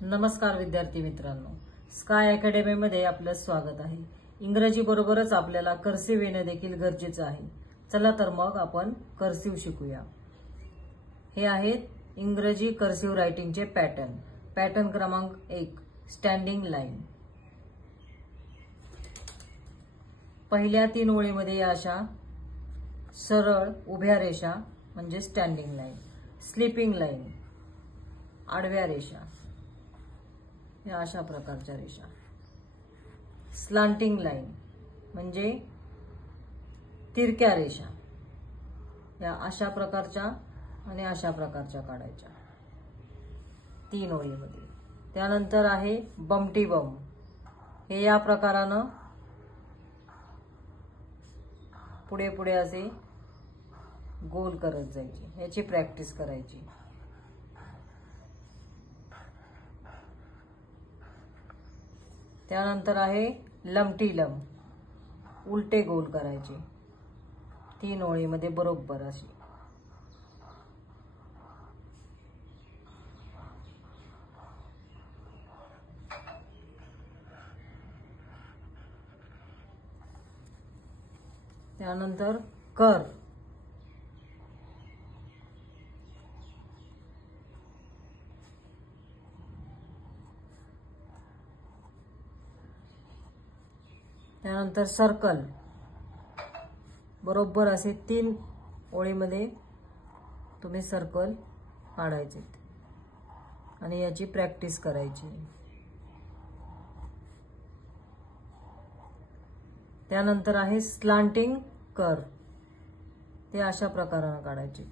नमस्कार विद्यार्थी मित्रांनो, स्काय अकॅडमी मध्ये आपलं स्वागत आहे। इंग्रजी बरोबरच आपल्याला कर्सिव्ह येणे देखील गरजेचं आहे। चला तर मग आपण कर्सिव्ह शिकूया। हे आहेत इंग्रजी कर्सिव्ह रायटिंगचे पॅटर्न। पॅटर्न क्रमांक 1, स्टँडिंग लाईन। पहिल्या 3 ओळीमध्ये या अशा सरळ उभ्या रेषा म्हणजे स्टँडिंग लाईन, स्लीपिंग लाईन आडव्या रेषा, या अशा प्रकारच्या रेषा, स्लांटिंग लाईन म्हणजे तिरक्या रेषा, या अशा प्रकारच्या आणि अशा प्रकारच्या काढायच्या 3 ओळीमध्ये। त्यानंतर आहे बमटी बम। हे या प्रकारानं पुढे पुढे असे गोल करत जायचे, याची प्रॅक्टिस करायची। त्यानंतर आहे लमटी लम, उलटे गोल करायचे 3 ओळीमध्ये बरोबर अशी। त्यानंतर कर, त्यानंतर सर्कल, बरोबर असे 3 ओळीमध्ये तुम्ही सर्कल काढायचे आणि याची प्रॅक्टिस करायची। त्यानंतर आहे स्लांटिंग कर, ते अशा प्रकाराने काढायचे।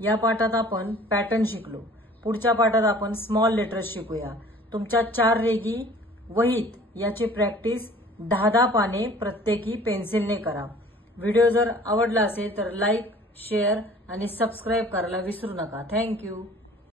या पाठात आपण पॅटर्न शिकलो। पुढच्या पाठात आपण स्मॉल लेटर्स शिकूया। तुमच्या 4 रेघी वहीत याची प्रॅक्टिस 10-10 पाने प्रत्येकी पेन्सिलने करा। व्हिडिओ जर आवडला असेल तर लाईक, शेअर आणि सबस्क्राईब करायला विसरू नका। थँक्यू।